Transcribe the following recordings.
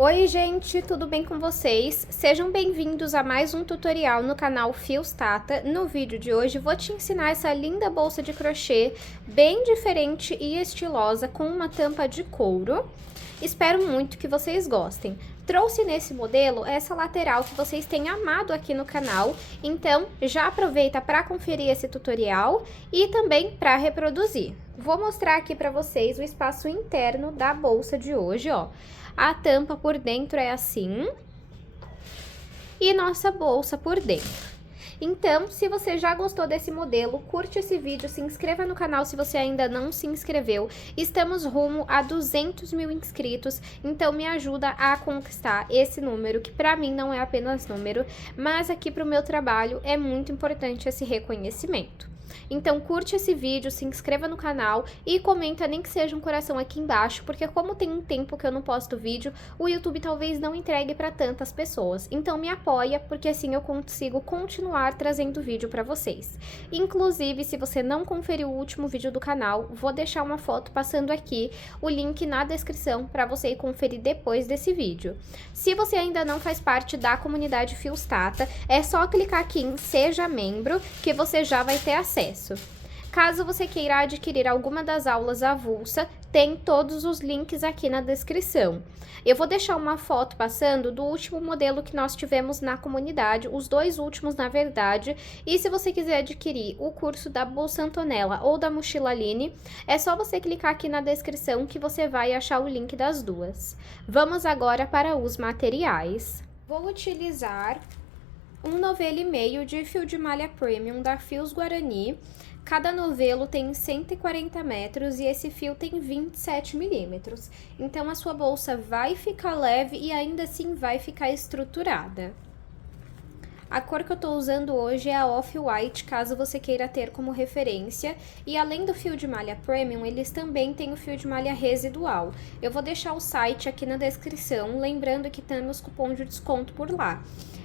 Oi gente, tudo bem com vocês? Sejam bem-vindos a mais um tutorial no canal Fios Tata. No vídeo de hoje vou te ensinar essa linda bolsa de crochê, bem diferente e estilosa, com uma tampa de couro. Espero muito que vocês gostem. Trouxe nesse modelo essa lateral que vocês têm amado aqui no canal, então já aproveita para conferir esse tutorial e também para reproduzir. Vou mostrar aqui para vocês o espaço interno da bolsa de hoje, ó. A tampa por dentro é assim e nossa bolsa por dentro. Então, se você já gostou desse modelo, curte esse vídeo, se inscreva no canal se você ainda não se inscreveu. Estamos rumo a 200 mil inscritos, então me ajuda a conquistar esse número, que pra mim não é apenas número, mas aqui pro meu trabalho é muito importante esse reconhecimento. Então curte esse vídeo, se inscreva no canal e comenta nem que seja um coração aqui embaixo, porque como tem um tempo que eu não posto vídeo, o YouTube talvez não entregue para tantas pessoas. Então me apoia, porque assim eu consigo continuar trazendo vídeo para vocês. Inclusive, se você não conferiu o último vídeo do canal, vou deixar uma foto passando aqui, o link na descrição para você ir conferir depois desse vídeo. Se você ainda não faz parte da comunidade Fios Tata, é só clicar aqui em Seja Membro, que você já vai ter acesso. Caso você queira adquirir alguma das aulas avulsa, tem todos os links aqui na descrição. Eu vou deixar uma foto passando do último modelo que nós tivemos na comunidade, os dois últimos na verdade, e se você quiser adquirir o curso da Bolsa Antonella ou da Mochila Aline, é só você clicar aqui na descrição que você vai achar o link das duas. Vamos agora para os materiais. Vou utilizar um novelo e meio de fio de malha premium da Fios Guarani. Cada novelo tem 140 metros e esse fio tem 27 milímetros. Então a sua bolsa vai ficar leve e ainda assim vai ficar estruturada. A cor que eu tô usando hoje é a Off-White, caso você queira ter como referência. E além do fio de malha premium, eles também têm o fio de malha residual. Eu vou deixar o site aqui na descrição, lembrando que temos cupom de desconto por lá.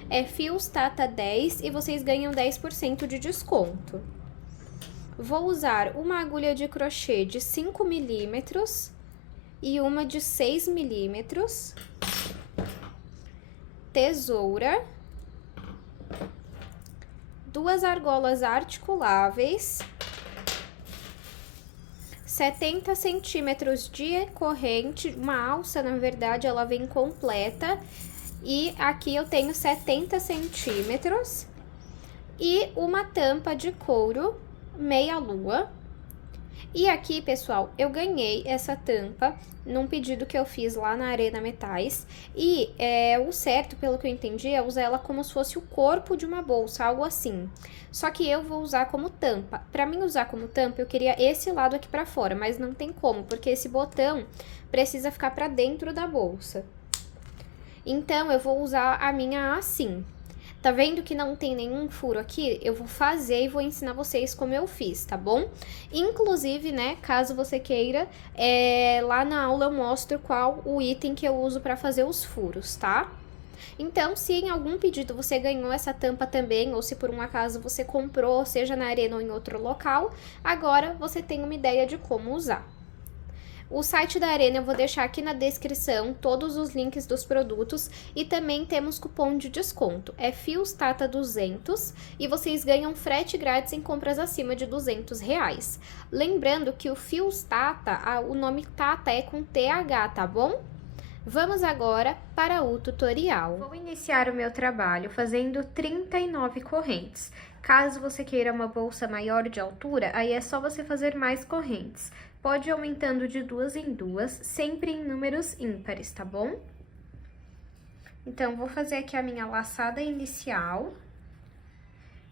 É Fios Tata 10 e vocês ganham 10% de desconto. Vou usar uma agulha de crochê de 5 milímetros e uma de 6 milímetros, tesoura, duas argolas articuláveis, 70 centímetros de corrente, uma alça, na verdade, ela vem completa. E aqui eu tenho 70 centímetros e uma tampa de couro meia lua. E aqui, pessoal, eu ganhei essa tampa num pedido que eu fiz lá na Arena Metais. E o certo, pelo que eu entendi, é usar ela como se fosse o corpo de uma bolsa, algo assim. Só que eu vou usar como tampa. Pra mim usar como tampa, eu queria esse lado aqui pra fora, mas não tem como, porque esse botão precisa ficar pra dentro da bolsa. Então, eu vou usar a minha assim. Tá vendo que não tem nenhum furo aqui? Eu vou fazer e vou ensinar vocês como eu fiz, tá bom? Inclusive, né, caso você queira, lá na aula eu mostro qual o item que eu uso pra fazer os furos, tá? Então, se em algum pedido você ganhou essa tampa também, ou se por um acaso você comprou, seja na Arena ou em outro local, agora você tem uma ideia de como usar. O site da Arena eu vou deixar aqui na descrição todos os links dos produtos e também temos cupom de desconto. É Fios Tata 200 e vocês ganham frete grátis em compras acima de R$200. Lembrando que o Fios Tata, o nome Tata é com TH, tá bom? Vamos agora para o tutorial. Vou iniciar o meu trabalho fazendo 39 correntes. Caso você queira uma bolsa maior de altura, aí é só você fazer mais correntes. Pode ir aumentando de 2 em 2, sempre em números ímpares, tá bom? Então, vou fazer aqui a minha laçada inicial.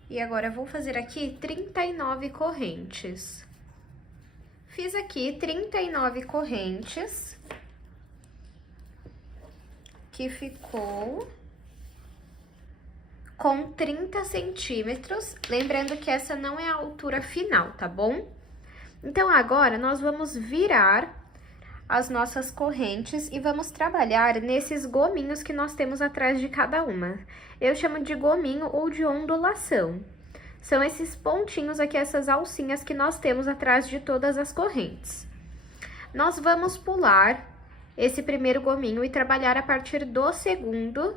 E agora, vou fazer aqui 39 correntes. Fiz aqui 39 correntes, que ficou com 30 centímetros. Lembrando que essa não é a altura final, tá bom? Então, agora, nós vamos virar as nossas correntes e vamos trabalhar nesses gominhos que nós temos atrás de cada uma. Eu chamo de gominho ou de ondulação. São esses pontinhos aqui, essas alcinhas que nós temos atrás de todas as correntes. Nós vamos pular esse primeiro gominho e trabalhar a partir do segundo,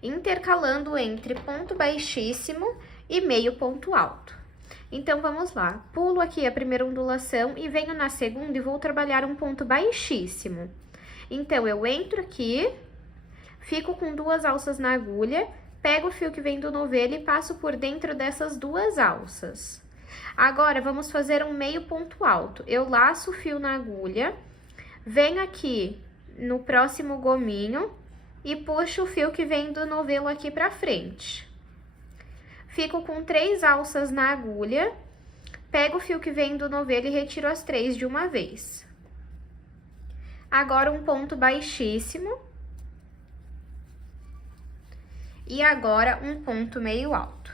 intercalando entre ponto baixíssimo e meio ponto alto. Então, vamos lá. Pulo aqui a primeira ondulação e venho na segunda e vou trabalhar um ponto baixíssimo. Então, eu entro aqui, fico com 2 alças na agulha, pego o fio que vem do novelo e passo por dentro dessas 2 alças. Agora, vamos fazer um meio ponto alto. Eu laço o fio na agulha, venho aqui no próximo gominho e puxo o fio que vem do novelo aqui pra frente. Fico com 3 alças na agulha, pego o fio que vem do novelo e retiro as 3 de uma vez. Agora, um ponto baixíssimo. E agora, um ponto meio alto.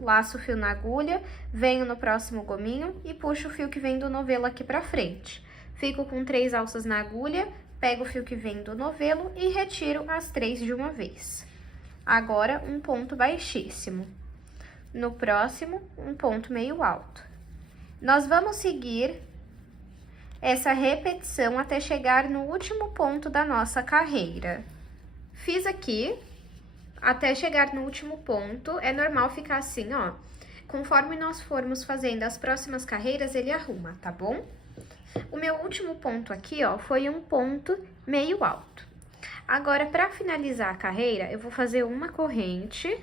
Laço o fio na agulha, venho no próximo gominho e puxo o fio que vem do novelo aqui pra frente. Fico com 3 alças na agulha, pego o fio que vem do novelo e retiro as 3 de uma vez. Agora, um ponto baixíssimo. No próximo, um ponto meio alto. Nós vamos seguir essa repetição até chegar no último ponto da nossa carreira. Fiz aqui, até chegar no último ponto, é normal ficar assim, ó. Conforme nós formos fazendo as próximas carreiras, ele arruma, tá bom? O meu último ponto aqui, ó, foi um ponto meio alto. Agora, para finalizar a carreira, eu vou fazer uma corrente,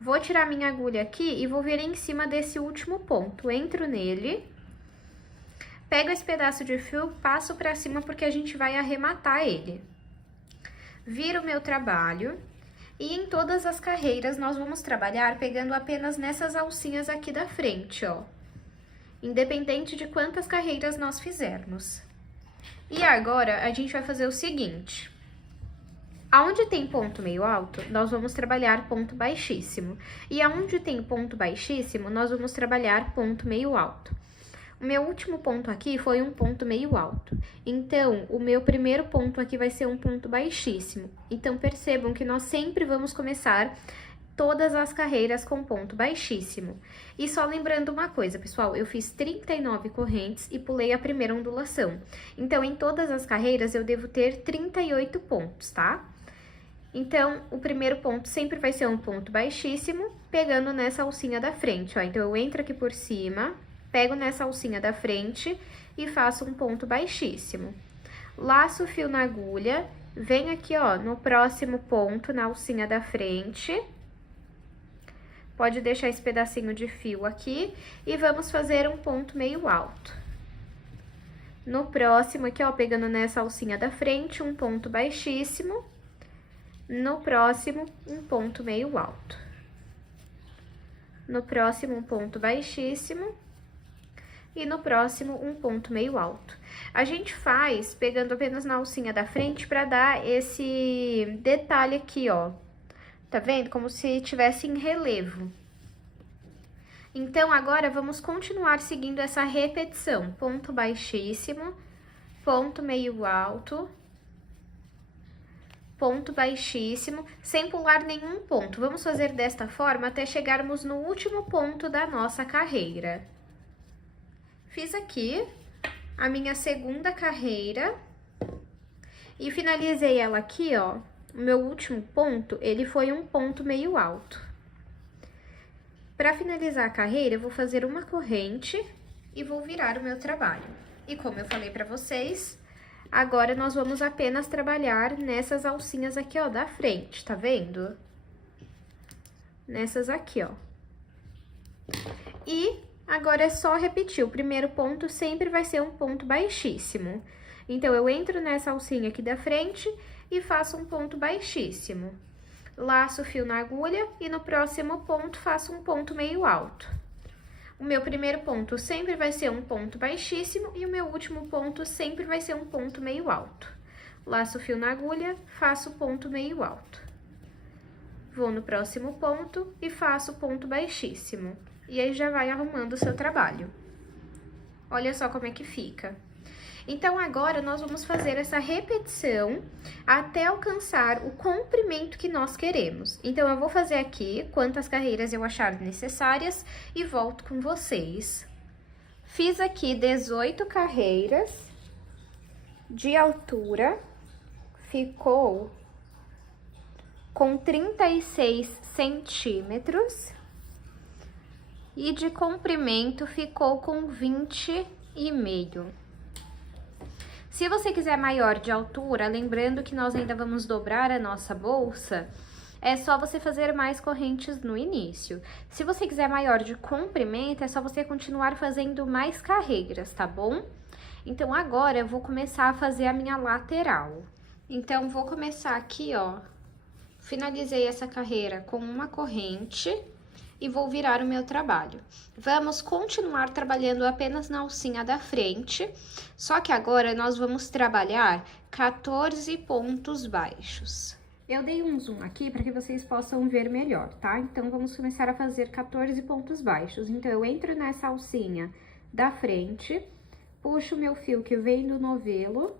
vou tirar minha agulha aqui e vou vir em cima desse último ponto. Entro nele, pego esse pedaço de fio, passo para cima porque a gente vai arrematar ele. Viro o meu trabalho e em todas as carreiras nós vamos trabalhar pegando apenas nessas alcinhas aqui da frente, ó. Independente de quantas carreiras nós fizermos. E agora, a gente vai fazer o seguinte. Aonde tem ponto meio alto, nós vamos trabalhar ponto baixíssimo. E aonde tem ponto baixíssimo, nós vamos trabalhar ponto meio alto. O meu último ponto aqui foi um ponto meio alto. Então, o meu primeiro ponto aqui vai ser um ponto baixíssimo. Então, percebam que nós sempre vamos começar todas as carreiras com ponto baixíssimo. E só lembrando uma coisa, pessoal, eu fiz 39 correntes e pulei a primeira ondulação. Então, em todas as carreiras, eu devo ter 38 pontos, tá? Então, o primeiro ponto sempre vai ser um ponto baixíssimo, pegando nessa alcinha da frente, ó. Então, eu entro aqui por cima, pego nessa alcinha da frente e faço um ponto baixíssimo. Laço o fio na agulha, venho aqui, ó, no próximo ponto, na alcinha da frente. Pode deixar esse pedacinho de fio aqui e vamos fazer um ponto meio alto. No próximo aqui, ó, pegando nessa alcinha da frente, um ponto baixíssimo. No próximo, um ponto meio alto. No próximo, um ponto baixíssimo. E no próximo, um ponto meio alto. A gente faz pegando apenas na alcinha da frente para dar esse detalhe aqui, ó. Tá vendo? Como se tivesse em relevo. Então, agora, vamos continuar seguindo essa repetição. Ponto baixíssimo, ponto meio alto, ponto baixíssimo, sem pular nenhum ponto. Vamos fazer desta forma até chegarmos no último ponto da nossa carreira. Fiz aqui a minha segunda carreira e finalizei ela aqui, ó. O meu último ponto, ele foi um ponto meio alto. Para finalizar a carreira, eu vou fazer uma corrente e vou virar o meu trabalho. E como eu falei para vocês, agora nós vamos apenas trabalhar nessas alcinhas aqui, ó, da frente, tá vendo? Nessas aqui, ó. E agora é só repetir, o primeiro ponto sempre vai ser um ponto baixíssimo. Então, eu entro nessa alcinha aqui da frente e faço um ponto baixíssimo. Laço o fio na agulha e no próximo ponto faço um ponto meio alto. O meu primeiro ponto sempre vai ser um ponto baixíssimo e o meu último ponto sempre vai ser um ponto meio alto. Laço o fio na agulha, faço ponto meio alto. Vou no próximo ponto e faço ponto baixíssimo. E aí já vai arrumando o seu trabalho. Olha só como é que fica. Então, agora, nós vamos fazer essa repetição até alcançar o comprimento que nós queremos. Então, eu vou fazer aqui quantas carreiras eu achar necessárias e volto com vocês. Fiz aqui 18 carreiras. De altura, ficou com 36 centímetros. E de comprimento ficou com 20,5. Se você quiser maior de altura, lembrando que nós ainda vamos dobrar a nossa bolsa, é só você fazer mais correntes no início. Se você quiser maior de comprimento, é só você continuar fazendo mais carreiras, tá bom? Então, agora eu vou começar a fazer a minha lateral. Então, vou começar aqui, ó. Finalizei essa carreira com uma corrente e vou virar o meu trabalho. Vamos continuar trabalhando apenas na alcinha da frente, só que agora nós vamos trabalhar 14 pontos baixos. Eu dei um zoom aqui para que vocês possam ver melhor, tá? Então, vamos começar a fazer 14 pontos baixos. Então, eu entro nessa alcinha da frente, puxo o meu fio que vem do novelo,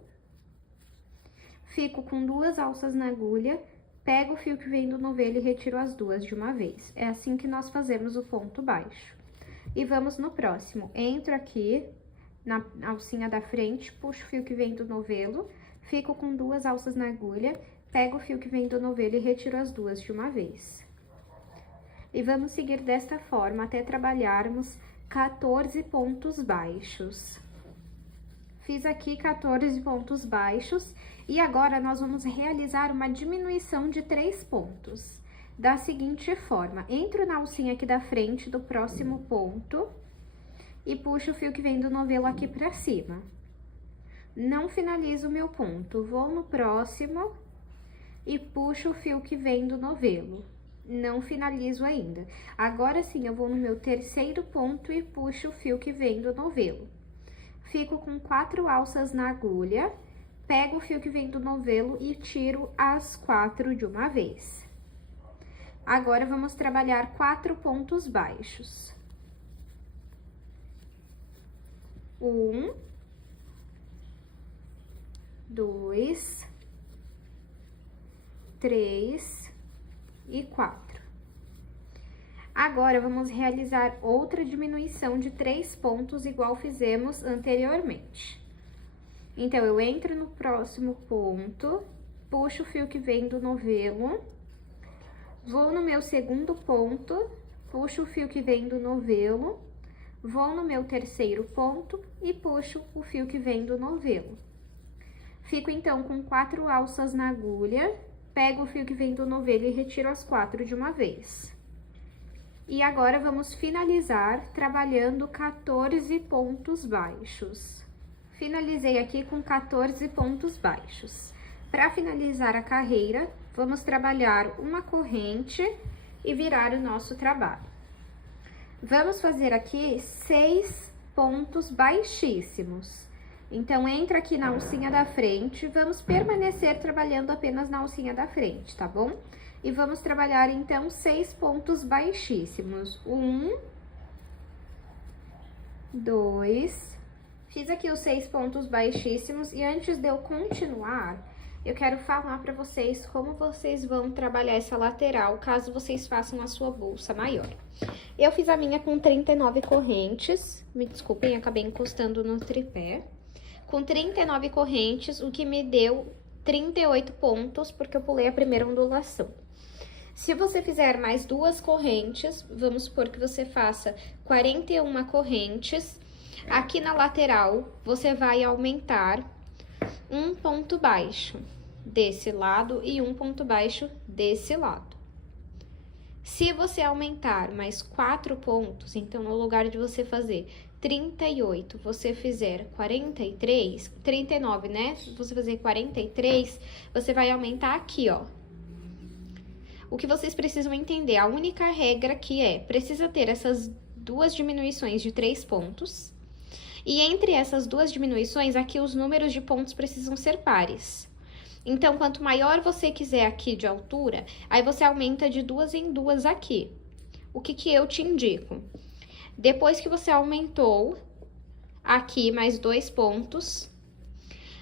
fico com 2 alças na agulha, pego o fio que vem do novelo e retiro as 2 de uma vez. É assim que nós fazemos o ponto baixo. E vamos no próximo. Entro aqui na alcinha da frente, puxo o fio que vem do novelo, fico com 2 alças na agulha, pego o fio que vem do novelo e retiro as 2 de uma vez. E vamos seguir desta forma até trabalharmos 14 pontos baixos. Fiz aqui 14 pontos baixos e agora nós vamos realizar uma diminuição de 3 pontos. Da seguinte forma, entro na alcinha aqui da frente do próximo ponto e puxo o fio que vem do novelo aqui pra cima. Não finalizo o meu ponto, vou no próximo e puxo o fio que vem do novelo. Não finalizo ainda. Agora sim, eu vou no meu terceiro ponto e puxo o fio que vem do novelo. Fico com 4 alças na agulha, pego o fio que vem do novelo e tiro as 4 de uma vez. Agora, vamos trabalhar 4 pontos baixos. 1, 2, 3 e 4. Agora, vamos realizar outra diminuição de 3 pontos, igual fizemos anteriormente. Então, eu entro no próximo ponto, puxo o fio que vem do novelo, vou no meu segundo ponto, puxo o fio que vem do novelo, vou no meu terceiro ponto e puxo o fio que vem do novelo. Fico, então, com 4 alças na agulha, pego o fio que vem do novelo e retiro as 4 de uma vez. E agora, vamos finalizar trabalhando 14 pontos baixos. Finalizei aqui com 14 pontos baixos. Para finalizar a carreira, vamos trabalhar uma corrente e virar o nosso trabalho. Vamos fazer aqui 6 pontos baixíssimos. Então, entra aqui na alcinha da frente, vamos permanecer trabalhando apenas na alcinha da frente, tá bom? E vamos trabalhar, então, 6 pontos baixíssimos. 1, 2, fiz aqui os 6 pontos baixíssimos e antes de eu continuar, eu quero falar para vocês como vocês vão trabalhar essa lateral, caso vocês façam a sua bolsa maior. Eu fiz a minha com 39 correntes, me desculpem, acabei encostando no tripé. Com 39 correntes, o que me deu 38 pontos, porque eu pulei a primeira ondulação. Se você fizer mais 2 correntes, vamos supor que você faça 41 correntes, aqui na lateral, você vai aumentar um ponto baixo desse lado e um ponto baixo desse lado. Se você aumentar mais 4 pontos, então, no lugar de você fazer 38, você fizer 43, 39, né? Você fazer 43, você vai aumentar aqui, ó. O que vocês precisam entender, a única regra aqui precisa ter essas 2 diminuições de 3 pontos. E entre essas 2 diminuições, aqui os números de pontos precisam ser pares. Então, quanto maior você quiser aqui de altura, aí você aumenta de 2 em 2 aqui. O que eu te indico? Depois que você aumentou aqui mais 2 pontos,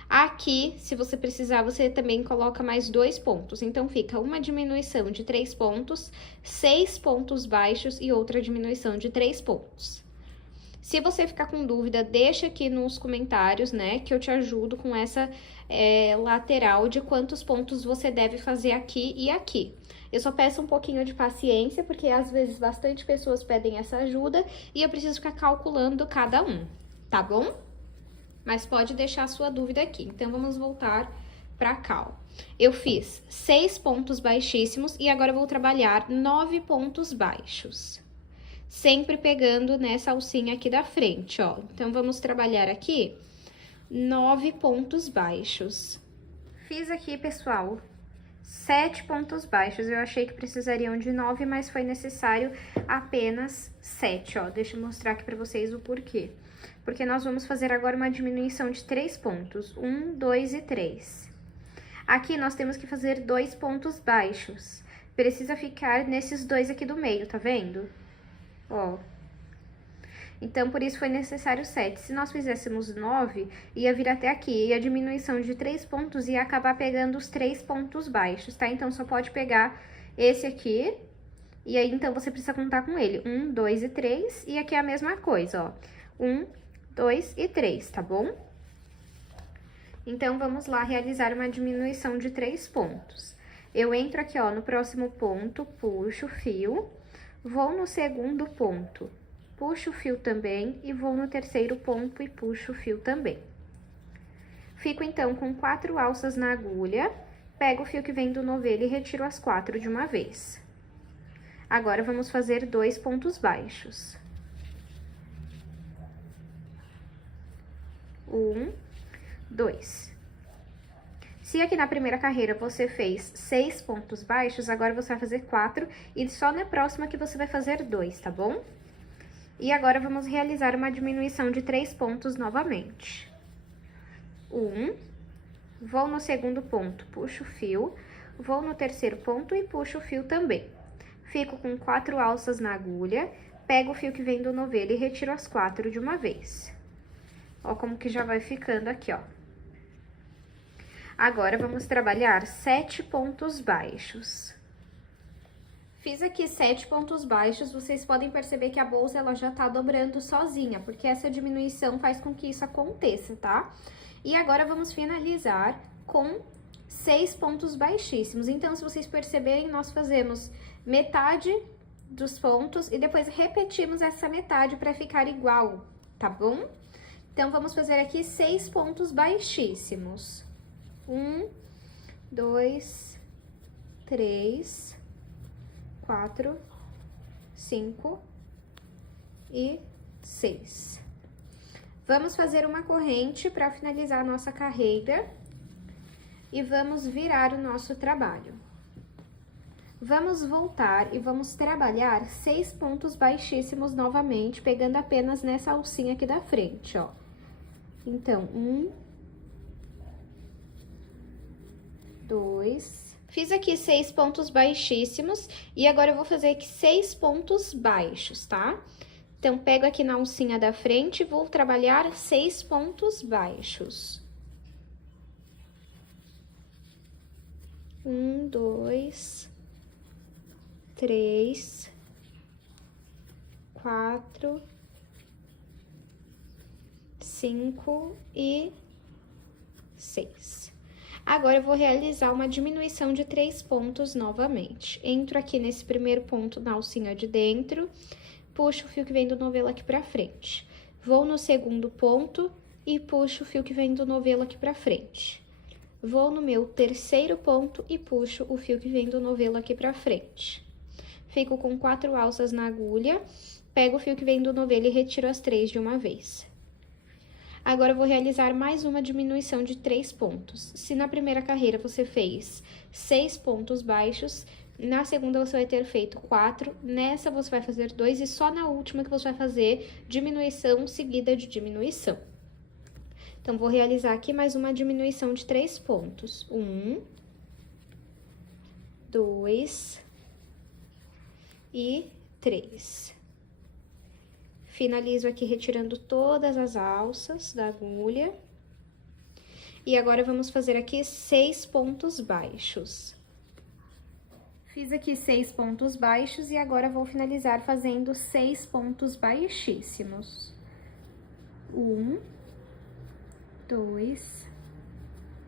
aqui, se você precisar, você também coloca mais 2 pontos. Então, fica uma diminuição de 3 pontos, 6 pontos baixos e outra diminuição de 3 pontos. Se você ficar com dúvida, deixa aqui nos comentários, né, que eu te ajudo com essa lateral de quantos pontos você deve fazer aqui e aqui. Eu só peço um pouquinho de paciência, porque às vezes bastante pessoas pedem essa ajuda e eu preciso ficar calculando cada um, tá bom? Mas pode deixar a sua dúvida aqui. Então, vamos voltar pra cá, ó. Eu fiz 6 pontos baixíssimos e agora eu vou trabalhar 9 pontos baixos. Sempre pegando nessa alcinha aqui da frente, ó. Então, vamos trabalhar aqui 9 pontos baixos. Fiz aqui, pessoal, 7 pontos baixos. Eu achei que precisariam de 9, mas foi necessário apenas 7, ó. Deixa eu mostrar aqui pra vocês o porquê. Porque nós vamos fazer agora uma diminuição de 3 pontos. 1, 2 e 3. Aqui nós temos que fazer 2 pontos baixos. Precisa ficar nesses dois aqui do meio, tá vendo? Ó. Então, por isso foi necessário 7. Se nós fizéssemos 9, ia vir até aqui. E a diminuição de 3 pontos ia acabar pegando os 3 pontos baixos, tá? Então, só pode pegar esse aqui. E aí, então, você precisa contar com ele. 1, 2 e 3. E aqui é a mesma coisa, ó. 1, 2 e 3, tá bom? Então, vamos lá realizar uma diminuição de 3 pontos. Eu entro aqui, ó, no próximo ponto, puxo o fio, vou no segundo ponto, puxo o fio também e vou no terceiro ponto e puxo o fio também. Fico, então, com 4 alças na agulha, pego o fio que vem do novelo e retiro as 4 de uma vez. Agora, vamos fazer 2 pontos baixos. 1, 2. Se aqui na primeira carreira você fez 6 pontos baixos, agora você vai fazer 4 e só na próxima que você vai fazer 2, tá bom? E agora vamos realizar uma diminuição de 3 pontos novamente. 1, vou no segundo ponto, puxo o fio, vou no terceiro ponto e puxo o fio também. Fico com 4 alças na agulha, pego o fio que vem do novelo e retiro as 4 de uma vez. Ó como que já vai ficando aqui, ó. Agora, vamos trabalhar 7 pontos baixos. Fiz aqui 7 pontos baixos, vocês podem perceber que a bolsa ela já tá dobrando sozinha, porque essa diminuição faz com que isso aconteça, tá? E agora, vamos finalizar com 6 pontos baixíssimos. Então, se vocês perceberem, nós fazemos metade dos pontos e depois repetimos essa metade para ficar igual, tá bom? Então, vamos fazer aqui 6 pontos baixíssimos. 1, 2, 3, 4, 5 e 6. Vamos fazer uma corrente para finalizar a nossa carreira e vamos virar o nosso trabalho. Vamos voltar e vamos trabalhar 6 pontos baixíssimos novamente, pegando apenas nessa alcinha aqui da frente, ó. Então, 1, 2... Fiz aqui 6 pontos baixíssimos e agora eu vou fazer aqui 6 pontos baixos, tá? Então, pego aqui na alcinha da frente e vou trabalhar 6 pontos baixos. 1, 2, 3, 4, 5 e 6. Agora, eu vou realizar uma diminuição de 3 pontos novamente. Entro aqui nesse primeiro ponto na alcinha de dentro, puxo o fio que vem do novelo aqui pra frente. Vou no segundo ponto e puxo o fio que vem do novelo aqui pra frente. Vou no meu terceiro ponto e puxo o fio que vem do novelo aqui pra frente. Fico com 4 alças na agulha, pego o fio que vem do novelo e retiro as 3 de uma vez. Agora, eu vou realizar mais uma diminuição de 3 pontos. Se na primeira carreira você fez 6 pontos baixos, na segunda você vai ter feito 4, nessa você vai fazer 2 e só na última que você vai fazer diminuição seguida de diminuição. Então, vou realizar aqui mais uma diminuição de 3 pontos. 1, 2 e 3. Finalizo aqui retirando todas as alças da agulha. E agora, vamos fazer aqui 6 pontos baixos. Fiz aqui 6 pontos baixos e agora vou finalizar fazendo 6 pontos baixíssimos. 1, 2,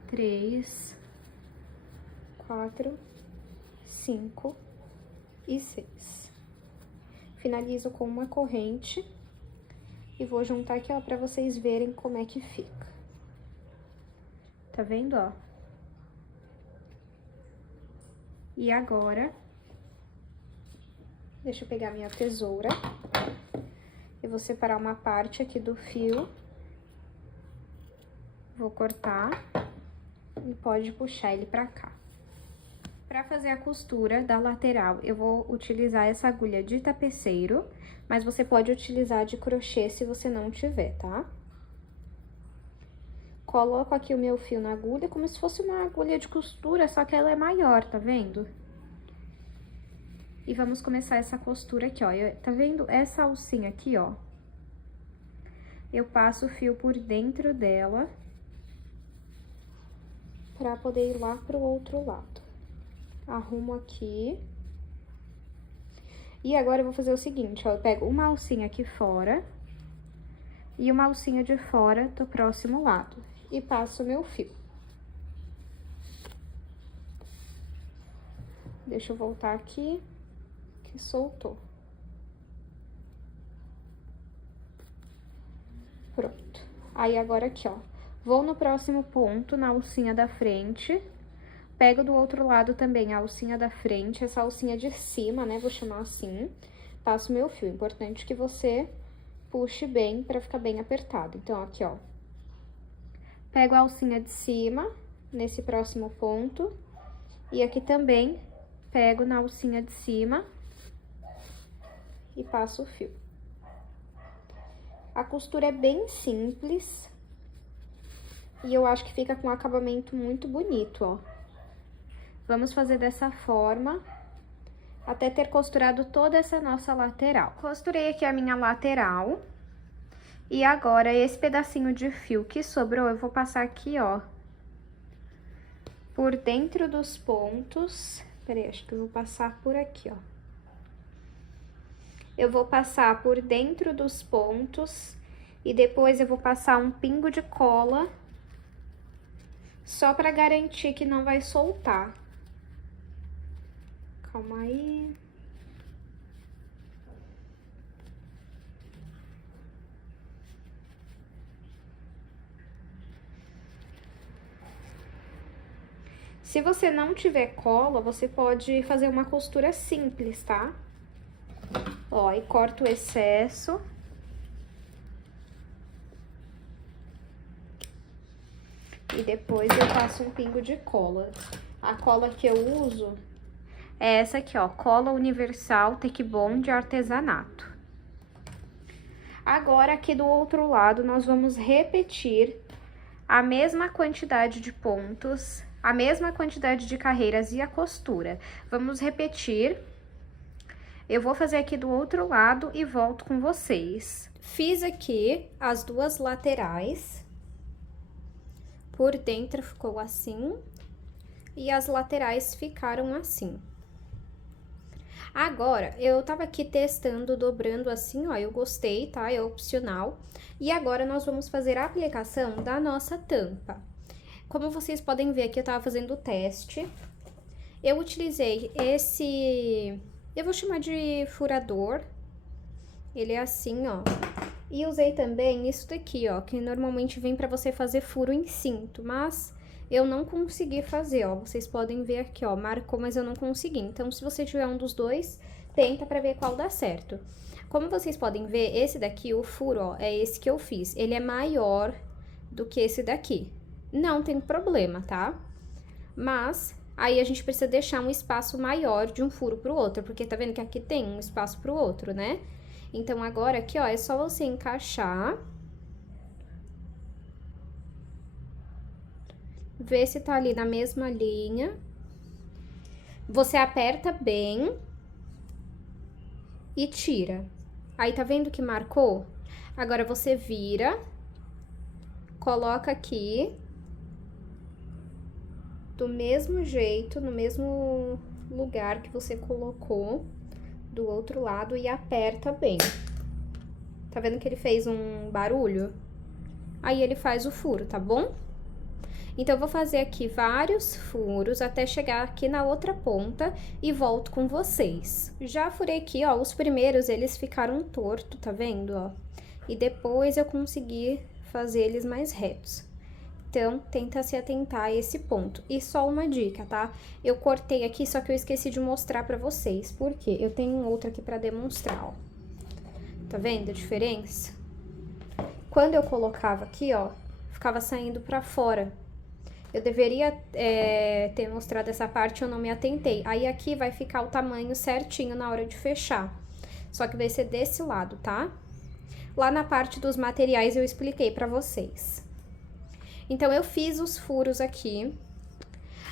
3, 4, 5 e 6. Finalizo com uma corrente e vou juntar aqui, ó, pra vocês verem como é que fica. Tá vendo, ó? E agora, deixa eu pegar minha tesoura. Eu vou separar uma parte aqui do fio. Vou cortar e pode puxar ele pra cá. Pra fazer a costura da lateral, eu vou utilizar essa agulha de tapeceiro, mas você pode utilizar de crochê se você não tiver, tá? Coloco aqui o meu fio na agulha como se fosse uma agulha de costura, só que ela é maior, tá vendo? E vamos começar essa costura aqui, ó. Tá vendo essa alcinha aqui, ó? Eu passo o fio por dentro dela pra poder ir lá pro outro lado. Arrumo aqui. E agora eu vou fazer o seguinte, ó. Eu pego uma alcinha aqui fora e uma alcinha de fora do próximo lado. E passo o meu fio. Deixa eu voltar aqui, que soltou. Pronto. Aí, agora aqui, ó. Vou no próximo ponto, na alcinha da frente. Pego do outro lado também a alcinha da frente, essa alcinha de cima, né? Vou chamar assim. Passo meu fio. Importante que você puxe bem pra ficar bem apertado. Então, aqui, ó. Pego a alcinha de cima, nesse próximo ponto. E aqui também, pego na alcinha de cima e passo o fio. A costura é bem simples. E eu acho que fica com um acabamento muito bonito, ó. Vamos fazer dessa forma, até ter costurado toda essa nossa lateral. Costurei aqui a minha lateral. E agora, esse pedacinho de fio que sobrou, eu vou passar aqui, ó, por dentro dos pontos. Peraí, acho que eu vou passar por aqui, ó. Eu vou passar por dentro dos pontos e depois eu vou passar um pingo de cola, só pra garantir que não vai soltar. Calma aí. Se você não tiver cola, você pode fazer uma costura simples, tá? Ó, e corto o excesso. E depois eu passo um pingo de cola. A cola que eu uso é essa aqui, ó, cola universal Tecbond de artesanato. Agora, aqui do outro lado, nós vamos repetir a mesma quantidade de pontos, a mesma quantidade de carreiras e a costura. Vamos repetir. Eu vou fazer aqui do outro lado e volto com vocês. Fiz aqui as duas laterais. Por dentro ficou assim. E as laterais ficaram assim. Agora, eu tava aqui testando, dobrando assim, ó, eu gostei, tá? É opcional. E agora, nós vamos fazer a aplicação da nossa tampa. Como vocês podem ver aqui, eu tava fazendo o teste. Eu utilizei esse... eu vou chamar de furador. Ele é assim, ó. E usei também isso daqui, ó, que normalmente vem pra você fazer furo em cinto, mas eu não consegui fazer, ó. Vocês podem ver aqui, ó, marcou, mas eu não consegui. Então, se você tiver um dos dois, tenta pra ver qual dá certo. Como vocês podem ver, esse daqui, o furo, ó, é esse que eu fiz. Ele é maior do que esse daqui. Não tem problema, tá? Mas aí a gente precisa deixar um espaço maior de um furo pro outro, porque tá vendo que aqui tem um espaço pro outro, né? Então, agora aqui, ó, é só você encaixar. Ver se tá ali na mesma linha. Você aperta bem e tira. Aí, tá vendo que marcou? Agora, você vira, coloca aqui, do mesmo jeito, no mesmo lugar que você colocou do outro lado e aperta bem. Tá vendo que ele fez um barulho? aí ele faz o furo, tá bom? Então, eu vou fazer aqui vários furos até chegar aqui na outra ponta e volto com vocês. Já furei aqui, ó, os primeiros eles ficaram torto, tá vendo, ó? E depois eu consegui fazer eles mais retos. Então, tenta se atentar a esse ponto. E só uma dica, tá? Eu cortei aqui, só que eu esqueci de mostrar pra vocês. Por quê? Eu tenho um outro aqui pra demonstrar, ó. Tá vendo a diferença? Quando eu colocava aqui, ó, ficava saindo pra fora. Eu deveria ter mostrado essa parte, eu não me atentei. Aí, aqui vai ficar o tamanho certinho na hora de fechar. Só que vai ser desse lado, tá? Lá na parte dos materiais eu expliquei pra vocês. Então, eu fiz os furos aqui.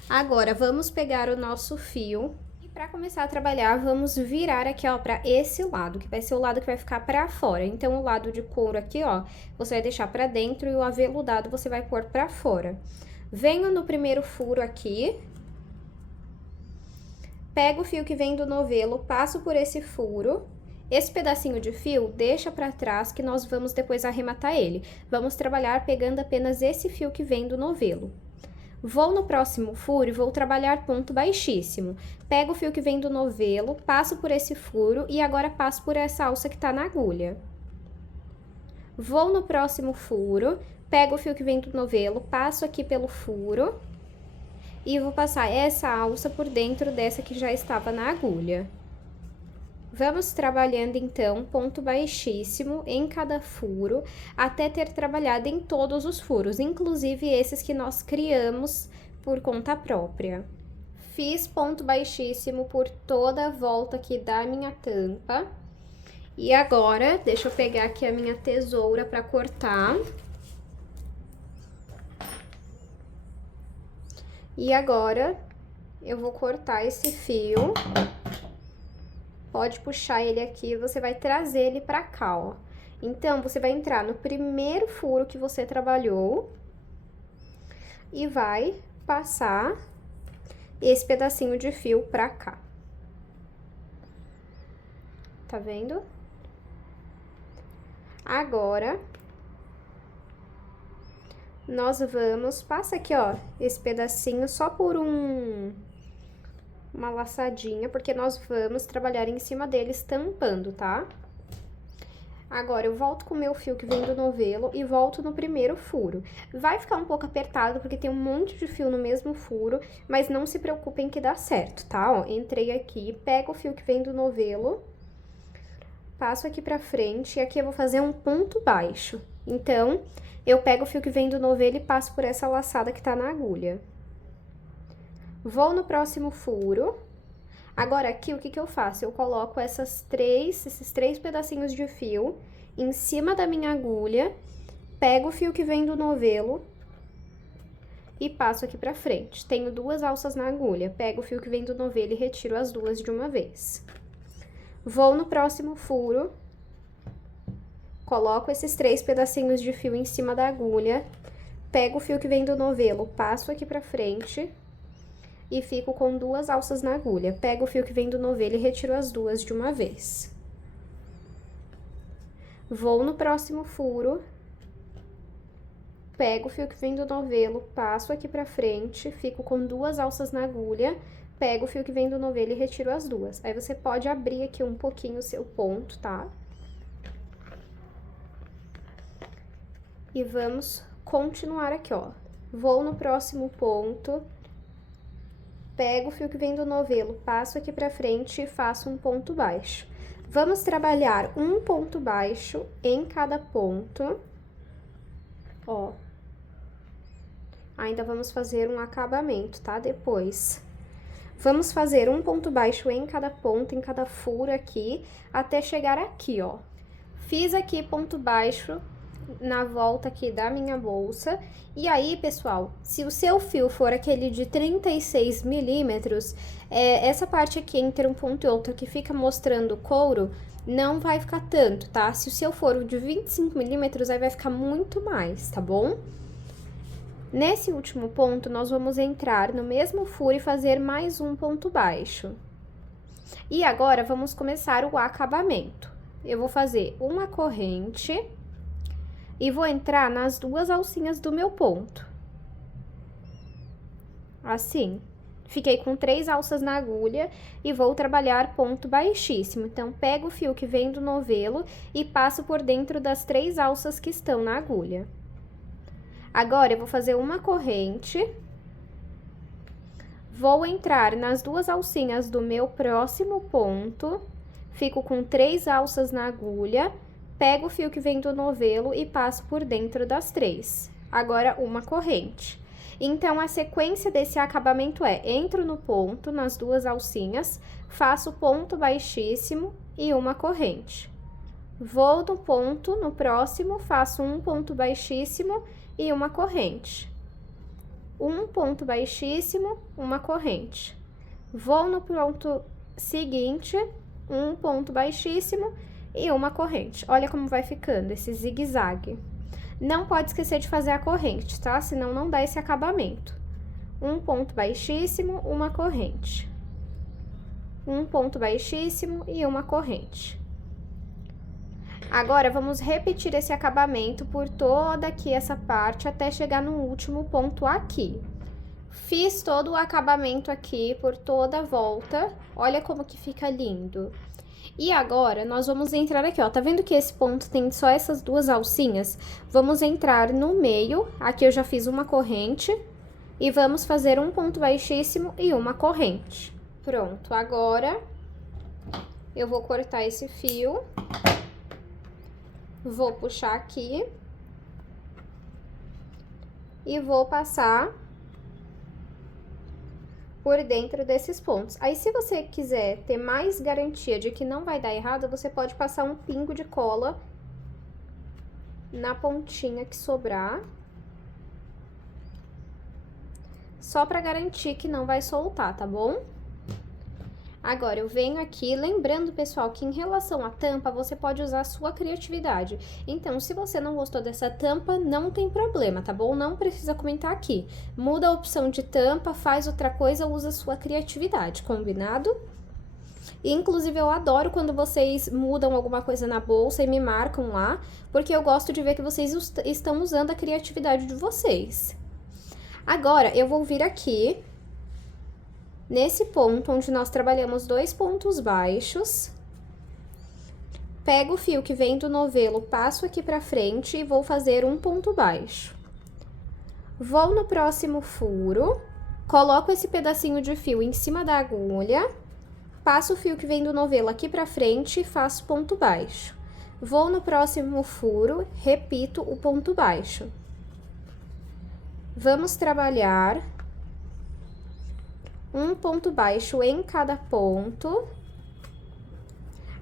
Agora, vamos pegar o nosso fio. E pra começar a trabalhar, vamos virar aqui, ó, pra esse lado, que vai ser o lado que vai ficar pra fora. Então, o lado de couro aqui, ó, você vai deixar pra dentro e o aveludado você vai pôr pra fora. Venho no primeiro furo aqui, pego o fio que vem do novelo, passo por esse furo. Esse pedacinho de fio, deixa pra trás que nós vamos depois arrematar ele. Vamos trabalhar pegando apenas esse fio que vem do novelo. Vou no próximo furo e vou trabalhar ponto baixíssimo. Pego o fio que vem do novelo, passo por esse furo e agora passo por essa alça que tá na agulha. Vou no próximo furo, pego o fio que vem do novelo, passo aqui pelo furo e vou passar essa alça por dentro dessa que já estava na agulha. Vamos trabalhando, então, ponto baixíssimo em cada furo, até ter trabalhado em todos os furos, inclusive esses que nós criamos por conta própria. Fiz ponto baixíssimo por toda a volta aqui da minha tampa. E agora, deixa eu pegar aqui a minha tesoura para cortar. E agora, eu vou cortar esse fio. Pode puxar ele aqui, você vai trazer ele pra cá, ó. Então, você vai entrar no primeiro furo que você trabalhou e vai passar esse pedacinho de fio pra cá. Tá vendo? Agora, nós vamos... Passa aqui, ó, esse pedacinho só por uma laçadinha, porque nós vamos trabalhar em cima dele estampando, tá? Agora, eu volto com o meu fio que vem do novelo e volto no primeiro furo. Vai ficar um pouco apertado, porque tem um monte de fio no mesmo furo, mas não se preocupem que dá certo, tá? Ó, entrei aqui, pego o fio que vem do novelo, passo aqui pra frente, e aqui eu vou fazer um ponto baixo. Então, eu pego o fio que vem do novelo e passo por essa laçada que tá na agulha. Vou no próximo furo. Agora, aqui, o que que eu faço? Eu coloco esses três pedacinhos de fio em cima da minha agulha, pego o fio que vem do novelo e passo aqui pra frente. Tenho duas alças na agulha, pego o fio que vem do novelo e retiro as duas de uma vez. Vou no próximo furo, coloco esses 3 pedacinhos de fio em cima da agulha, pego o fio que vem do novelo, passo aqui pra frente e fico com 2 alças na agulha. Pego o fio que vem do novelo e retiro as duas de uma vez. Vou no próximo furo, pego o fio que vem do novelo, passo aqui pra frente, fico com 2 alças na agulha, pego o fio que vem do novelo e retiro as duas. Aí, você pode abrir aqui um pouquinho o seu ponto, tá? E vamos continuar aqui, ó. Vou no próximo ponto, pego o fio que vem do novelo, passo aqui pra frente e faço um ponto baixo. Vamos trabalhar um ponto baixo em cada ponto, ó. Ainda vamos fazer um acabamento, tá? Depois. Vamos fazer um ponto baixo em cada ponto, em cada furo aqui, até chegar aqui, ó. Fiz aqui ponto baixo na volta aqui da minha bolsa. E aí, pessoal, se o seu fio for aquele de 36 milímetros, essa parte aqui entre um ponto e outro que fica mostrando o couro, não vai ficar tanto, tá? Se o seu for o de 25 milímetros, aí vai ficar muito mais, tá bom? Nesse último ponto, nós vamos entrar no mesmo furo e fazer mais um ponto baixo. E agora, vamos começar o acabamento. Eu vou fazer uma corrente, e vou entrar nas duas alcinhas do meu ponto. Assim. Fiquei com 3 alças na agulha e vou trabalhar ponto baixíssimo. Então, pego o fio que vem do novelo e passo por dentro das 3 alças que estão na agulha. Agora, eu vou fazer uma corrente. Vou entrar nas duas alcinhas do meu próximo ponto. Fico com 3 alças na agulha. Pego o fio que vem do novelo e passo por dentro das 3. Agora, uma corrente. Então, a sequência desse acabamento é: entro no ponto, nas duas alcinhas, faço ponto baixíssimo e uma corrente. Vou no ponto, no próximo, faço um ponto baixíssimo e uma corrente. Um ponto baixíssimo, uma corrente. Vou no ponto seguinte, um ponto baixíssimo e uma corrente. Olha como vai ficando esse zigue-zague. Não pode esquecer de fazer a corrente, tá? Senão não dá esse acabamento. Um ponto baixíssimo, uma corrente. Um ponto baixíssimo e uma corrente. Agora, vamos repetir esse acabamento por toda aqui essa parte até chegar no último ponto aqui. Fiz todo o acabamento aqui por toda a volta. Olha como que fica lindo. E agora, nós vamos entrar aqui, ó, tá vendo que esse ponto tem só essas duas alcinhas? Vamos entrar no meio, aqui eu já fiz uma corrente, e vamos fazer um ponto baixíssimo e uma corrente. Pronto, agora, eu vou cortar esse fio, vou puxar aqui, e vou passar por dentro desses pontos. Aí, se você quiser ter mais garantia de que não vai dar errado, você pode passar um pingo de cola na pontinha que sobrar. Só pra garantir que não vai soltar, tá bom? Agora, eu venho aqui, lembrando, pessoal, que em relação à tampa, você pode usar a sua criatividade. Então, se você não gostou dessa tampa, não tem problema, tá bom? Não precisa comentar aqui. Muda a opção de tampa, faz outra coisa, usa a sua criatividade, combinado? E, inclusive, eu adoro quando vocês mudam alguma coisa na bolsa e me marcam lá, porque eu gosto de ver que vocês estão usando a criatividade de vocês. Agora, eu vou vir aqui nesse ponto onde nós trabalhamos 2 pontos baixos, pego o fio que vem do novelo, passo aqui pra frente e vou fazer um ponto baixo. Vou no próximo furo, coloco esse pedacinho de fio em cima da agulha, passo o fio que vem do novelo aqui pra frente e faço ponto baixo. Vou no próximo furo, repito o ponto baixo. Vamos trabalhar um ponto baixo em cada ponto,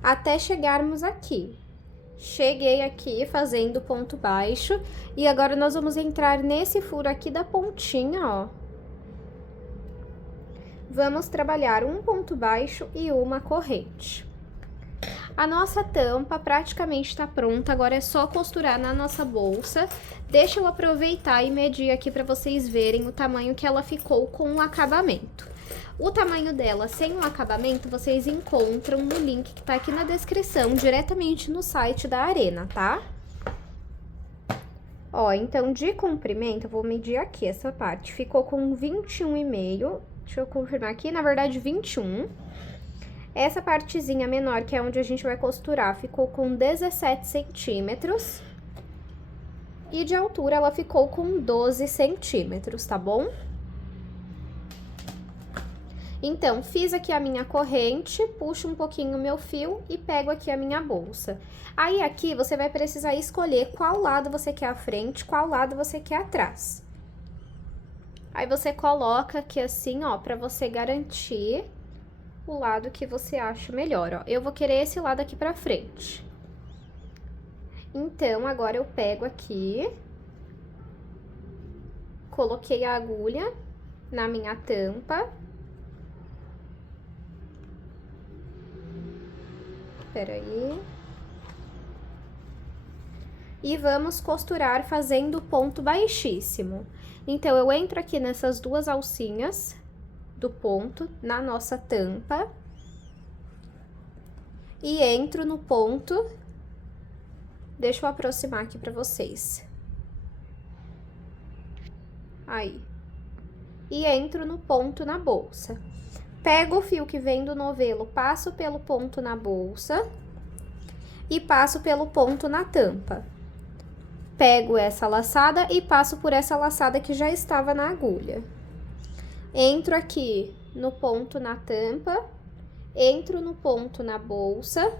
até chegarmos aqui. Cheguei aqui fazendo ponto baixo, e agora nós vamos entrar nesse furo aqui da pontinha, ó. Vamos trabalhar um ponto baixo e uma corrente. A nossa tampa praticamente tá pronta, agora é só costurar na nossa bolsa. Deixa eu aproveitar e medir aqui para vocês verem o tamanho que ela ficou com o acabamento. O tamanho dela sem o acabamento vocês encontram no link que tá aqui na descrição, diretamente no site da Arena, tá? Ó, então de comprimento, eu vou medir aqui essa parte, ficou com 21,5, deixa eu confirmar aqui, na verdade 21. Essa partezinha menor, que é onde a gente vai costurar, ficou com 17 centímetros. E de altura ela ficou com 12 centímetros, tá bom? Então, fiz aqui a minha corrente, puxo um pouquinho o meu fio e pego aqui a minha bolsa. Aí, aqui, você vai precisar escolher qual lado você quer à frente, qual lado você quer atrás. Aí, você coloca aqui assim, ó, pra você garantir o lado que você acha melhor, ó. Eu vou querer esse lado aqui pra frente. Então, agora eu pego aqui, coloquei a agulha na minha tampa. Peraí. E vamos costurar fazendo ponto baixíssimo. Então, eu entro aqui nessas duas alcinhas do ponto, na nossa tampa. E entro no ponto Deixa eu aproximar aqui pra vocês. Aí. E entro no ponto na bolsa. Pego o fio que vem do novelo, passo pelo ponto na bolsa e passo pelo ponto na tampa. Pego essa laçada e passo por essa laçada que já estava na agulha. Entro aqui no ponto na tampa, entro no ponto na bolsa,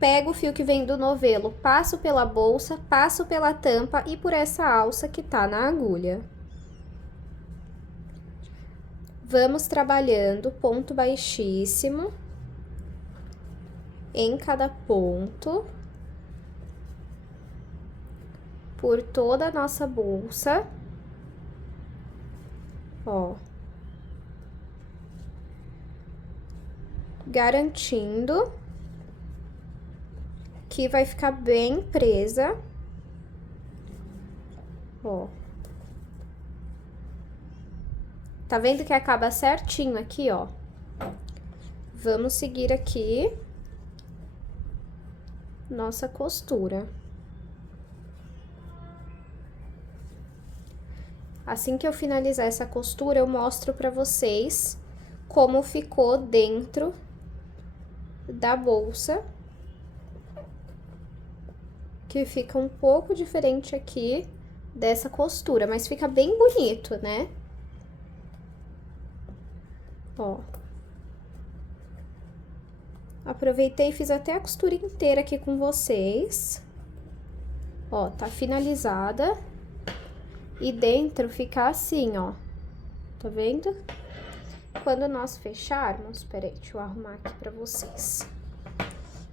pego o fio que vem do novelo, passo pela bolsa, passo pela tampa e por essa alça que tá na agulha. Vamos trabalhando ponto baixíssimo em cada ponto, por toda a nossa bolsa, ó. Garantindo que vai ficar bem presa, ó. Tá vendo que acaba certinho aqui, ó? Vamos seguir aqui nossa costura. Assim que eu finalizar essa costura, eu mostro pra vocês como ficou dentro da bolsa, que fica um pouco diferente aqui dessa costura, mas fica bem bonito, né? Ó. Aproveitei e fiz até a costura inteira aqui com vocês. Ó, tá finalizada. E dentro fica assim, ó. Tá vendo? Quando nós fecharmos... Peraí, deixa eu arrumar aqui pra vocês.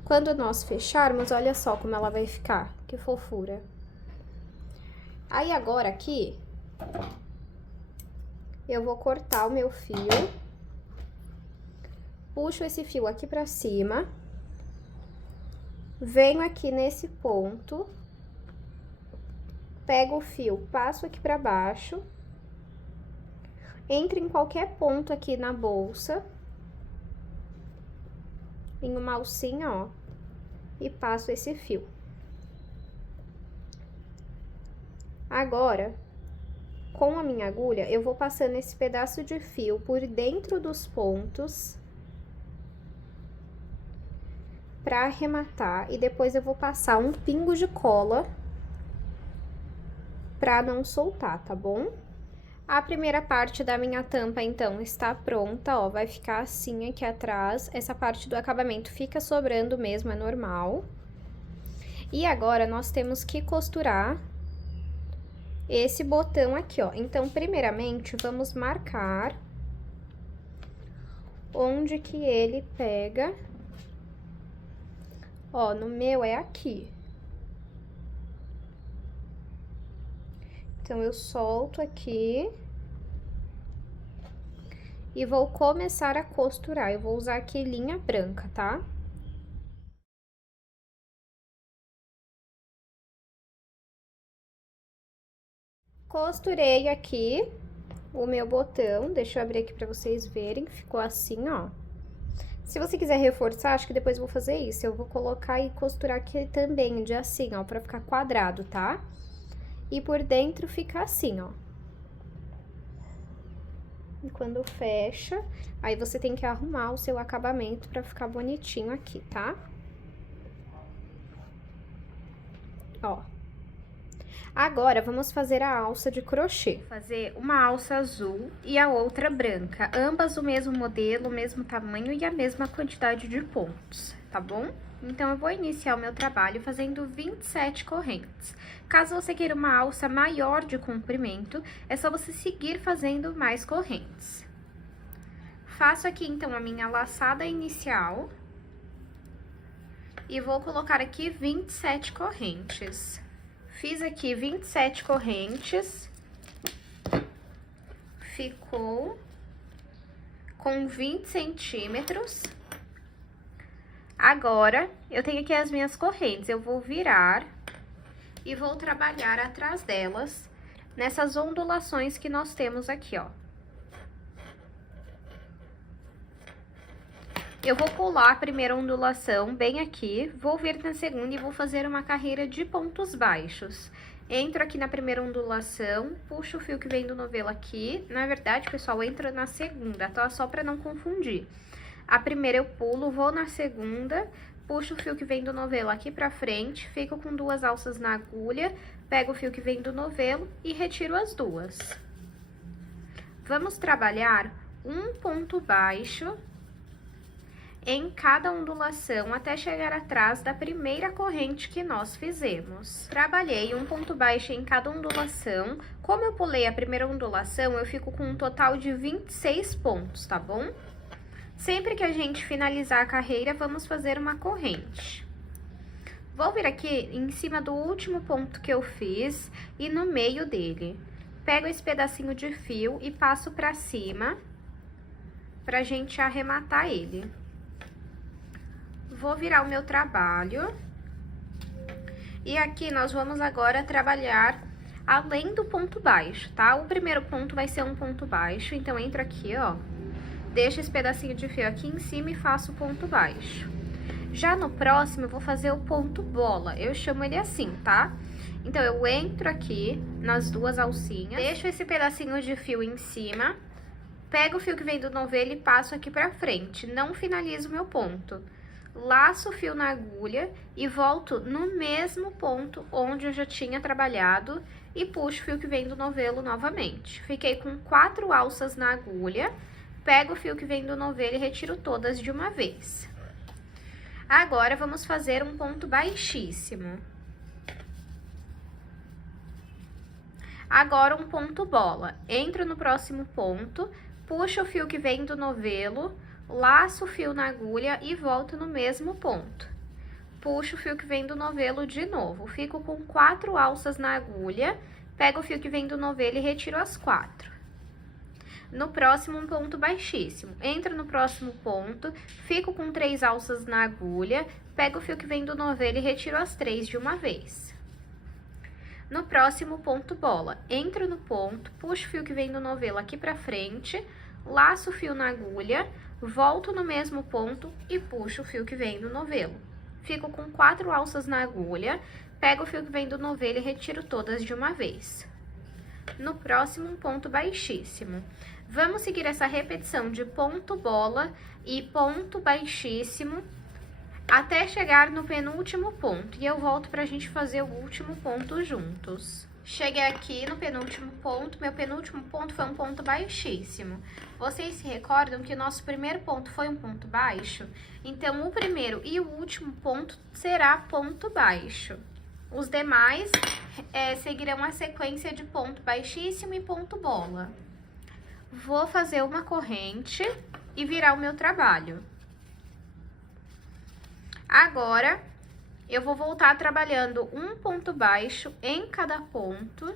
Quando nós fecharmos, olha só como ela vai ficar. Que fofura. Aí, agora aqui... eu vou cortar o meu fio. Puxo esse fio aqui pra cima. Venho aqui nesse ponto. Pego o fio, passo aqui pra baixo. Entro em qualquer ponto aqui na bolsa. Em uma alcinha, ó. E passo esse fio. Agora, com a minha agulha, eu vou passando esse pedaço de fio por dentro dos pontos pra arrematar, e depois eu vou passar um pingo de cola pra não soltar, tá bom? A primeira parte da minha tampa, então, está pronta, ó, vai ficar assim aqui atrás. Essa parte do acabamento fica sobrando mesmo, é normal. E agora, nós temos que costurar esse botão aqui, ó. Então, primeiramente, vamos marcar onde que ele pega. Ó, no meu é aqui. Então, eu solto aqui e vou começar a costurar. Eu vou usar aqui linha branca, tá? Costurei aqui o meu botão, deixa eu abrir aqui pra vocês verem, ficou assim, ó. Se você quiser reforçar, acho que depois eu vou fazer isso, eu vou colocar e costurar aqui também, de assim, ó, pra ficar quadrado, tá? E por dentro fica assim, ó. E quando fecha, aí você tem que arrumar o seu acabamento pra ficar bonitinho aqui, tá? Ó. Agora, vamos fazer a alça de crochê. Vou fazer uma alça azul e a outra branca, ambas o mesmo modelo, o mesmo tamanho e a mesma quantidade de pontos, tá bom? Então, eu vou iniciar o meu trabalho fazendo 27 correntes. Caso você queira uma alça maior de comprimento, é só você seguir fazendo mais correntes. Faço aqui, então, a minha laçada inicial. E vou colocar aqui 27 correntes. Fiz aqui 27 correntes. Ficou com 20 centímetros. Agora, eu tenho aqui as minhas correntes, eu vou virar e vou trabalhar atrás delas, nessas ondulações que nós temos aqui, ó. Eu vou pular a primeira ondulação bem aqui, vou vir na segunda e vou fazer uma carreira de pontos baixos. Entro aqui na primeira ondulação, puxo o fio que vem do novelo aqui. Na verdade, pessoal, entro na segunda, tá? Só pra não confundir. A primeira eu pulo, vou na segunda, puxo o fio que vem do novelo aqui pra frente, fico com 2 alças na agulha, pego o fio que vem do novelo e retiro as 2. Vamos trabalhar um ponto baixo em cada ondulação até chegar atrás da primeira corrente que nós fizemos. Trabalhei um ponto baixo em cada ondulação. Como eu pulei a primeira ondulação, eu fico com um total de 26 pontos, tá bom? Sempre que a gente finalizar a carreira, vamos fazer uma corrente. Vou vir aqui em cima do último ponto que eu fiz e no meio dele. Pego esse pedacinho de fio e passo pra cima pra gente arrematar ele. Vou virar o meu trabalho. E aqui nós vamos agora trabalhar além do ponto baixo, tá? O primeiro ponto vai ser um ponto baixo, então entro aqui, ó. Deixo esse pedacinho de fio aqui em cima e faço o ponto baixo. Já no próximo, eu vou fazer o ponto bola. Eu chamo ele assim, tá? Então, eu entro aqui nas 2 alcinhas, deixo esse pedacinho de fio em cima, pego o fio que vem do novelo e passo aqui pra frente. Não finalizo o meu ponto. Laço o fio na agulha e volto no mesmo ponto onde eu já tinha trabalhado e puxo o fio que vem do novelo novamente. Fiquei com 4 alças na agulha, pego o fio que vem do novelo e retiro todas de uma vez. Agora, vamos fazer um ponto baixíssimo. Agora, um ponto bola. Entro no próximo ponto, puxo o fio que vem do novelo, laço o fio na agulha e volto no mesmo ponto. Puxo o fio que vem do novelo de novo. Fico com 4 alças na agulha, pego o fio que vem do novelo e retiro as 4. No próximo, um ponto baixíssimo. Entro no próximo ponto, fico com 3 alças na agulha, pego o fio que vem do novelo e retiro as 3 de uma vez. No próximo, ponto bola. Entro no ponto, puxo o fio que vem do novelo aqui pra frente, laço o fio na agulha, volto no mesmo ponto e puxo o fio que vem do novelo. Fico com 4 alças na agulha, pego o fio que vem do novelo e retiro todas de uma vez. No próximo, um ponto baixíssimo. Vamos seguir essa repetição de ponto bola e ponto baixíssimo até chegar no penúltimo ponto. E eu volto pra gente fazer o último ponto juntos. Cheguei aqui no penúltimo ponto, meu penúltimo ponto foi um ponto baixíssimo. Vocês se recordam que o nosso primeiro ponto foi um ponto baixo? Então, o primeiro e o último ponto será ponto baixo. Os demais seguirão a sequência de ponto baixíssimo e ponto bola. Vou fazer uma corrente e virar o meu trabalho. Agora, eu vou voltar trabalhando um ponto baixo em cada ponto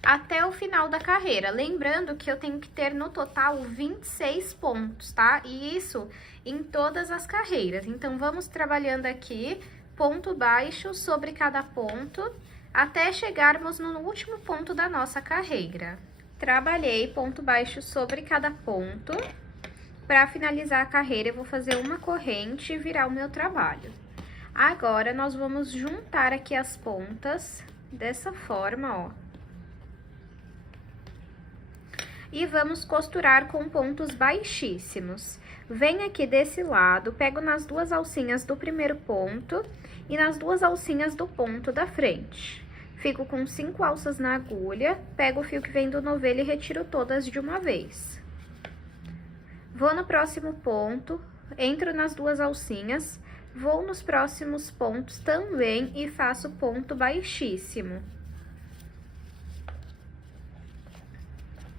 até o final da carreira. Lembrando que eu tenho que ter no total 26 pontos, tá? E isso em todas as carreiras. Então, vamos trabalhando aqui ponto baixo sobre cada ponto até chegarmos no último ponto da nossa carreira. Trabalhei ponto baixo sobre cada ponto. Para finalizar a carreira, eu vou fazer uma corrente e virar o meu trabalho. Agora, nós vamos juntar aqui as pontas dessa forma, ó. E vamos costurar com pontos baixíssimos. Venho aqui desse lado, pego nas 2 alcinhas do primeiro ponto e nas 2 alcinhas do ponto da frente. Fico com 5 alças na agulha, pego o fio que vem do novelo e retiro todas de uma vez. Vou no próximo ponto, entro nas 2 alcinhas, vou nos próximos pontos também e faço ponto baixíssimo.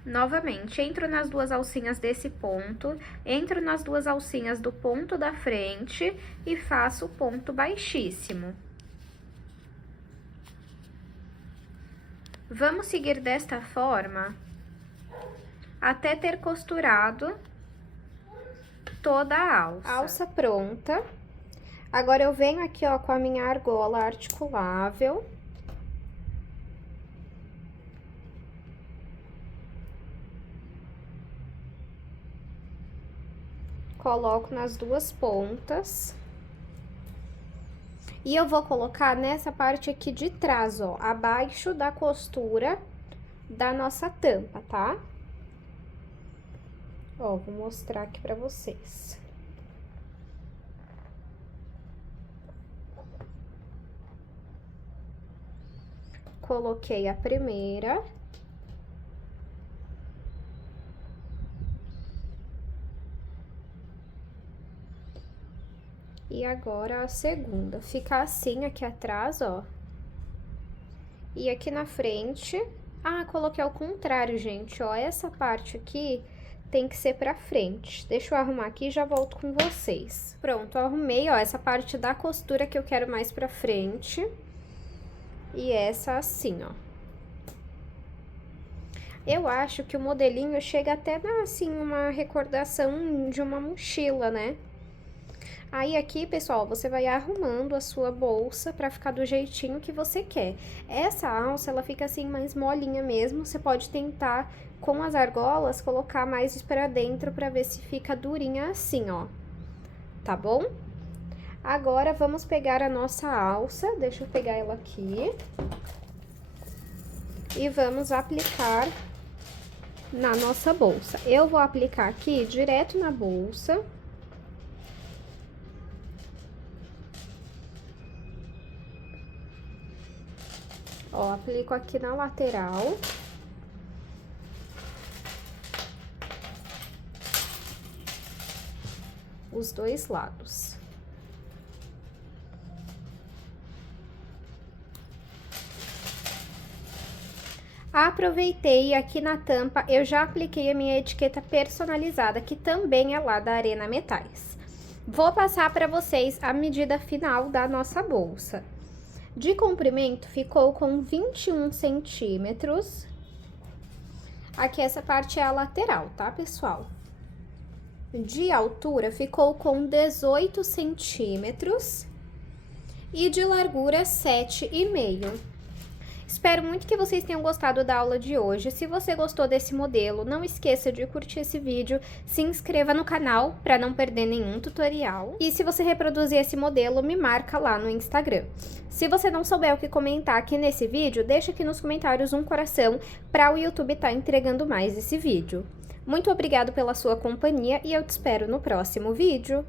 Novamente, entro nas 2 alcinhas desse ponto, entro nas 2 alcinhas do ponto da frente e faço ponto baixíssimo. Vamos seguir desta forma até ter costurado toda a alça. Alça pronta. Agora, eu venho aqui, ó, com a minha argola articulável. Coloco nas duas pontas. E eu vou colocar nessa parte aqui de trás, ó, abaixo da costura da nossa tampa, tá? Ó, vou mostrar aqui pra vocês. Coloquei a primeira. E agora a segunda. Fica assim aqui atrás, ó. E aqui na frente... Ah, coloquei ao contrário, gente, ó. Essa parte aqui tem que ser pra frente. Deixa eu arrumar aqui e já volto com vocês. Pronto, arrumei, ó, essa parte da costura que eu quero mais pra frente. E essa assim, ó. Eu acho que o modelinho chega até a dar, assim, uma recordação de uma mochila, né? Aí aqui, pessoal, você vai arrumando a sua bolsa pra ficar do jeitinho que você quer. Essa alça, ela fica assim mais molinha mesmo, você pode tentar com as argolas colocar mais pra dentro pra ver se fica durinha assim, ó. Tá bom? Agora, vamos pegar a nossa alça, deixa eu pegar ela aqui. E vamos aplicar na nossa bolsa. Eu vou aplicar aqui direto na bolsa. Ó, aplico aqui na lateral. Os dois lados. Aproveitei aqui na tampa, eu já apliquei a minha etiqueta personalizada, que também é lá da Arena Metais. Vou passar para vocês a medida final da nossa bolsa. De comprimento, ficou com 21 centímetros. Aqui, essa parte é a lateral, tá, pessoal? De altura, ficou com 18 centímetros. E de largura, 7,5. Espero muito que vocês tenham gostado da aula de hoje. Se você gostou desse modelo, não esqueça de curtir esse vídeo, se inscreva no canal para não perder nenhum tutorial. E se você reproduzir esse modelo, me marca lá no Instagram. Se você não souber o que comentar aqui nesse vídeo, deixa aqui nos comentários um coração para o YouTube estar entregando mais esse vídeo. Muito obrigado pela sua companhia e eu te espero no próximo vídeo.